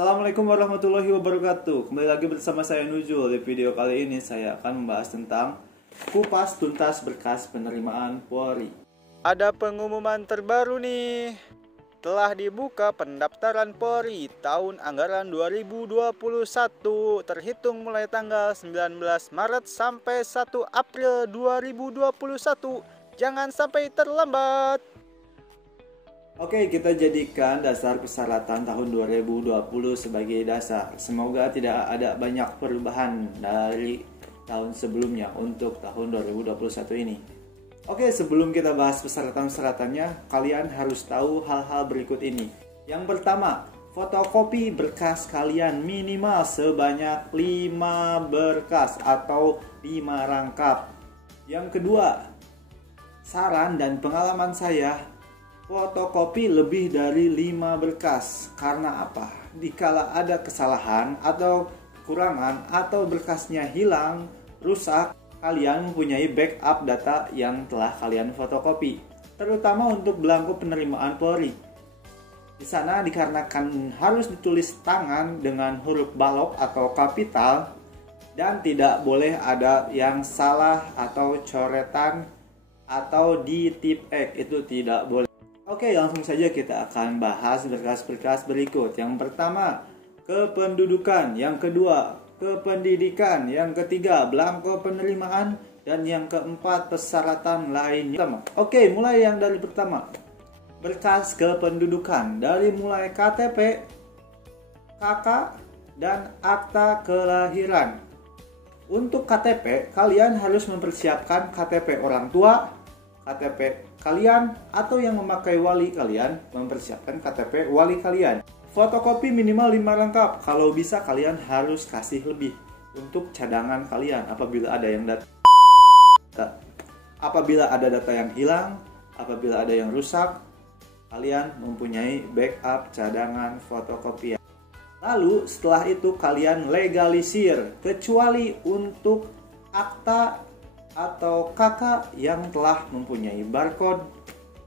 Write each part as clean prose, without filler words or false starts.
Assalamualaikum warahmatullahi wabarakatuh. Kembali lagi bersama saya Nujul. Di video kali ini saya akan membahas tentang kupas tuntas berkas penerimaan Polri. Ada pengumuman terbaru nih. Telah dibuka pendaftaran Polri tahun anggaran 2021 terhitung mulai tanggal 19 Maret sampai 1 April 2021. Jangan sampai terlambat. Oke, kita jadikan dasar persyaratan tahun 2020 sebagai dasar. Semoga tidak ada banyak perubahan dari tahun sebelumnya untuk tahun 2021 ini. Oke, sebelum kita bahas persyaratan-persyaratannya, kalian harus tahu hal-hal berikut ini. Yang pertama, fotokopi berkas kalian minimal sebanyak 5 berkas atau 5 rangkap. Yang kedua, saran dan pengalaman saya, fotokopi lebih dari 5 berkas. Karena apa? Dikala ada kesalahan atau kekurangan atau berkasnya hilang, rusak, kalian mempunyai backup data yang telah kalian fotokopi. Terutama untuk belangko penerimaan Polri. Di sana dikarenakan harus ditulis tangan dengan huruf balok atau kapital dan tidak boleh ada yang salah atau coretan atau di tip X, itu tidak boleh. Oke, langsung saja kita akan bahas berkas-berkas berikut. Yang pertama, kependudukan. Yang kedua, kependidikan. Yang ketiga, belangko penerimaan. Dan yang keempat, persyaratan lainnya. Oke, mulai yang dari pertama. Berkas kependudukan. Dari mulai KTP, KK, dan akta kelahiran. Untuk KTP, kalian harus mempersiapkan KTP orang tua, KTP kalian, atau yang memakai wali kalian mempersiapkan KTP wali kalian. Fotokopi minimal 5 rangkap. Kalau bisa kalian harus kasih lebih untuk cadangan kalian apabila ada data yang hilang, apabila ada yang rusak, kalian mempunyai backup cadangan fotokopi. Lalu setelah itu kalian legalisir, kecuali untuk akta atau KK yang telah mempunyai barcode,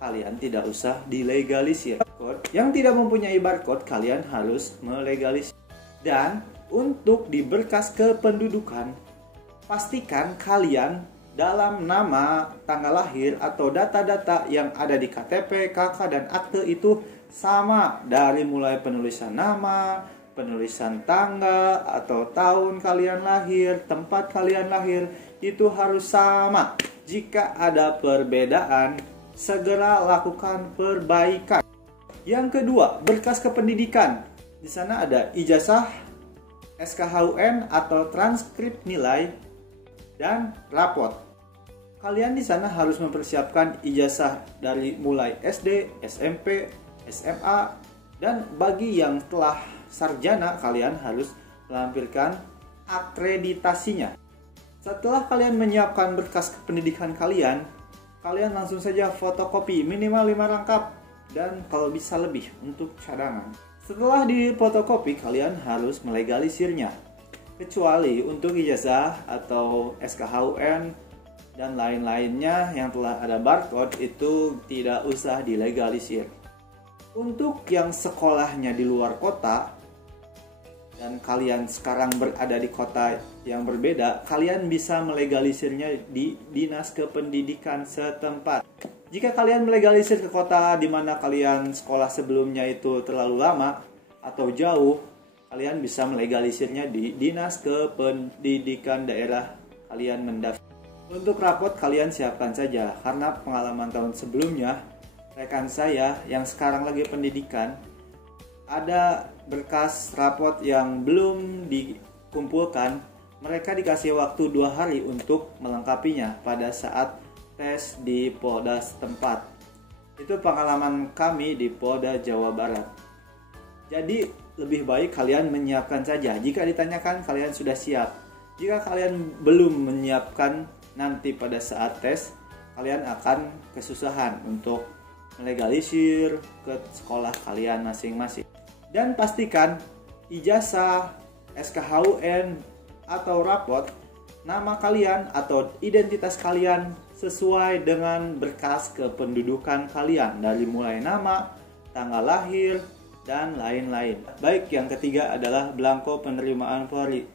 kalian tidak usah dilegalisir. Yang tidak mempunyai barcode, kalian harus melegalisir. Dan untuk di berkas kependudukan, pastikan kalian dalam nama, tanggal lahir, atau data-data yang ada di KTP, KK, dan akte itu sama. Dari mulai penulisan nama, penulisan tanggal atau tahun kalian lahir, tempat kalian lahir, itu harus sama. Jika ada perbedaan, segera lakukan perbaikan. Yang kedua, berkas kependidikan. Di sana ada ijazah, SKHUN atau transkrip nilai, dan raport. Kalian di sana harus mempersiapkan ijazah dari mulai SD, SMP, SMA, dan bagi yang telah sarjana, kalian harus melampirkan akreditasinya. Setelah kalian menyiapkan berkas pendidikan kalian langsung saja fotokopi minimal 5 rangkap dan kalau bisa lebih untuk cadangan. Setelah di fotokopi, kalian harus melegalisirnya. Kecuali untuk ijazah atau SKHUN dan lain-lainnya yang telah ada barcode, itu tidak usah dilegalisir. Untuk yang sekolahnya di luar kota dan kalian sekarang berada di kota yang berbeda, kalian bisa melegalisirnya di Dinas Kependidikan setempat. Jika kalian melegalisir ke kota di mana kalian sekolah sebelumnya itu terlalu lama atau jauh, kalian bisa melegalisirnya di Dinas Kependidikan daerah kalian mendaftar. Untuk raport kalian siapkan saja, karena pengalaman tahun sebelumnya, rekan saya yang sekarang lagi pendidikan, ada berkas raport yang belum dikumpulkan, mereka dikasih waktu 2 hari untuk melengkapinya pada saat tes di Polda setempat. Itu pengalaman kami di Polda Jawa Barat. Jadi lebih baik kalian menyiapkan saja. Jika ditanyakan, kalian sudah siap. Jika kalian belum menyiapkan, nanti pada saat tes kalian akan kesusahan untuk melegalisir ke sekolah kalian masing-masing. Dan pastikan ijazah, SKHUN, atau raport, nama kalian atau identitas kalian sesuai dengan berkas kependudukan kalian. Dari mulai nama, tanggal lahir, dan lain-lain. Baik, yang ketiga adalah belangko penerimaan Polri.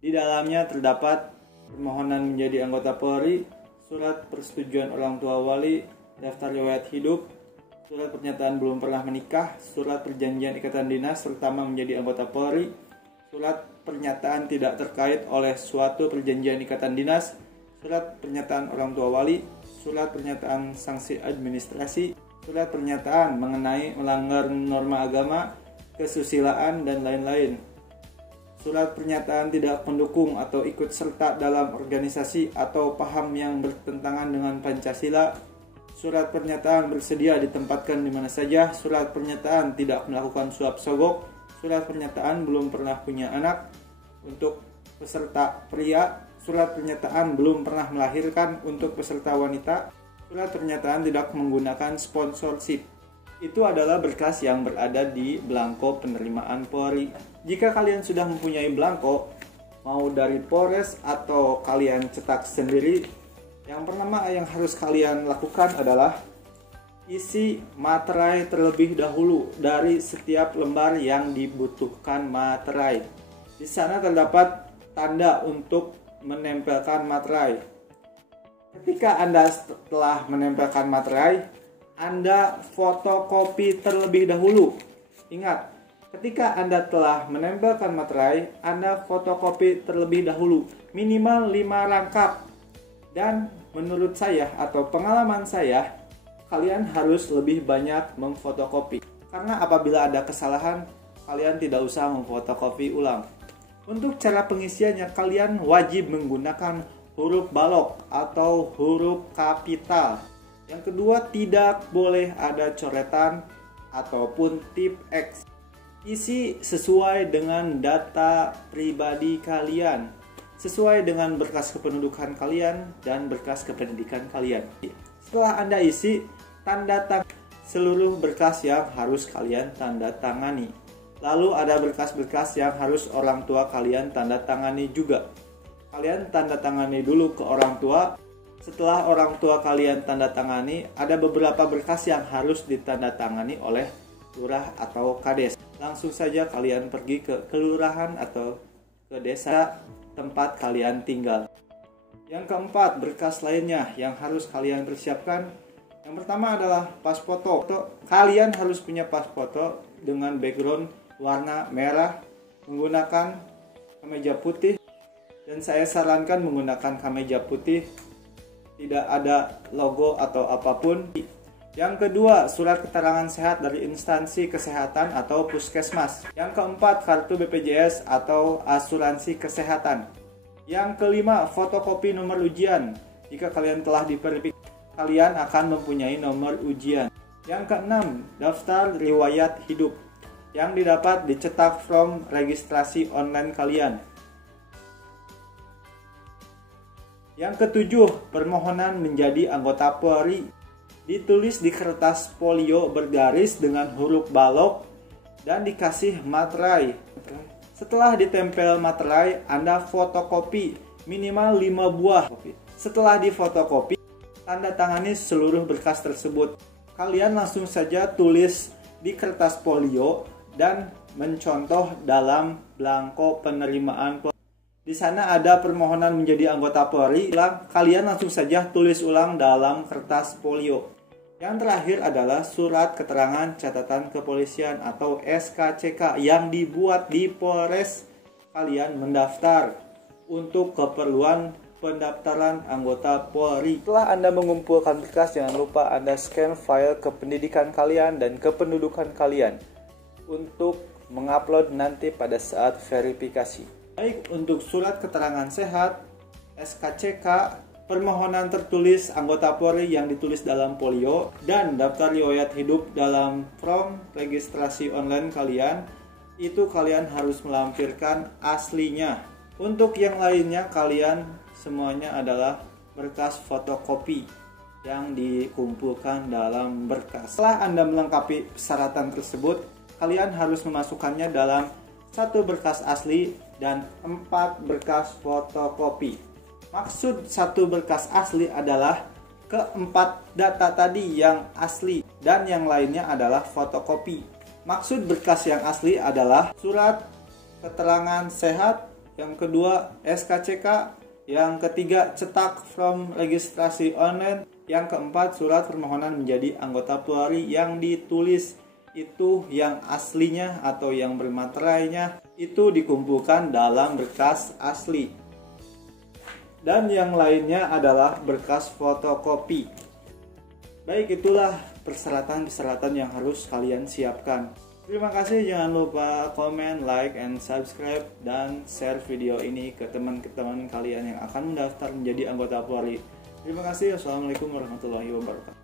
Di dalamnya terdapat permohonan menjadi anggota Polri, surat persetujuan orang tua wali, daftar riwayat hidup, surat pernyataan belum pernah menikah, surat perjanjian ikatan dinas terutama menjadi anggota Polri, surat pernyataan tidak terkait oleh suatu perjanjian ikatan dinas, surat pernyataan orang tua wali, surat pernyataan sanksi administrasi, surat pernyataan mengenai melanggar norma agama, kesusilaan, dan lain-lain. Surat pernyataan tidak mendukung atau ikut serta dalam organisasi atau paham yang bertentangan dengan Pancasila. Surat pernyataan bersedia ditempatkan di mana saja. Surat pernyataan tidak melakukan suap sogok. Surat pernyataan belum pernah punya anak untuk peserta pria. Surat pernyataan belum pernah melahirkan untuk peserta wanita. Surat pernyataan tidak menggunakan sponsorship. Itu adalah berkas yang berada di belangko penerimaan Polri. Jika kalian sudah mempunyai belangko, mau dari Polres atau kalian cetak sendiri, yang pertama yang harus kalian lakukan adalah isi materai terlebih dahulu dari setiap lembar yang dibutuhkan materai. Di sana terdapat tanda untuk menempelkan materai. Ketika Anda telah menempelkan materai, Anda fotokopi terlebih dahulu. Ingat, ketika Anda telah menempelkan materai, Anda fotokopi terlebih dahulu, minimal 5 rangkap. Dan menurut saya atau pengalaman saya, kalian harus lebih banyak memfotokopi. Karena apabila ada kesalahan, kalian tidak usah memfotokopi ulang. Untuk cara pengisiannya, kalian wajib menggunakan huruf balok atau huruf kapital. Yang kedua, tidak boleh ada coretan ataupun tip X. Isi sesuai dengan data pribadi kalian, sesuai dengan berkas kependudukan kalian dan berkas kependidikan kalian. Setelah Anda isi, tanda tangan seluruh berkas yang harus kalian tanda tangani. Lalu ada berkas-berkas yang harus orang tua kalian tanda tangani juga. Kalian tanda tangani dulu ke orang tua. Setelah orang tua kalian tanda tangani, ada beberapa berkas yang harus ditandatangani oleh lurah atau kades. Langsung saja kalian pergi ke kelurahan atau ke desa tempat kalian tinggal. Yang keempat, berkas lainnya yang harus kalian persiapkan. Yang pertama adalah pas foto. Kalian harus punya pas foto dengan background warna merah, menggunakan kemeja putih. Dan saya sarankan menggunakan kemeja putih, tidak ada logo atau apapun. Yang kedua, surat keterangan sehat dari instansi kesehatan atau puskesmas. Yang keempat, kartu BPJS atau asuransi kesehatan. Yang kelima, fotokopi nomor ujian. Jika kalian telah diverifikasi, kalian akan mempunyai nomor ujian. Yang keenam, daftar riwayat hidup yang didapat dicetak from registrasi online kalian. Yang ketujuh, permohonan menjadi anggota Polri ditulis di kertas folio bergaris dengan huruf balok dan dikasih materai. Setelah ditempel materai, Anda fotokopi minimal 5 buah. Setelah difotokopi, tanda tangani seluruh berkas tersebut. Kalian langsung saja tulis di kertas folio dan mencontoh dalam belangko penerimaan Polri. Di sana ada permohonan menjadi anggota Polri. Kalian langsung saja tulis ulang dalam kertas folio. Yang terakhir adalah surat keterangan catatan kepolisian atau SKCK yang dibuat di Polres kalian mendaftar untuk keperluan pendaftaran anggota Polri. Setelah Anda mengumpulkan berkas, jangan lupa Anda scan file kependidikan kalian dan kependudukan kalian untuk mengupload nanti pada saat verifikasi. Baik untuk surat keterangan sehat, SKCK, permohonan tertulis anggota Polri yang ditulis dalam folio, dan daftar riwayat hidup dalam form registrasi online kalian, itu kalian harus melampirkan aslinya. Untuk yang lainnya, kalian semuanya adalah berkas fotokopi yang dikumpulkan dalam berkas. Setelah Anda melengkapi persyaratan tersebut, kalian harus memasukkannya dalam 1 berkas asli dan 4 berkas fotokopi. Maksud 1 berkas asli adalah keempat data tadi yang asli dan yang lainnya adalah fotokopi. Maksud berkas yang asli adalah surat keterangan sehat, yang kedua SKCK, yang ketiga cetak form registrasi online, yang keempat surat permohonan menjadi anggota Polri yang ditulis itu yang aslinya atau yang bermaterainya itu dikumpulkan dalam berkas asli. Dan yang lainnya adalah berkas fotokopi. Baik, itulah persyaratan-persyaratan yang harus kalian siapkan. Terima kasih, jangan lupa komen, like, and subscribe, dan share video ini ke teman-teman kalian yang akan mendaftar menjadi anggota Polri. Terima kasih. Wassalamualaikum warahmatullahi wabarakatuh.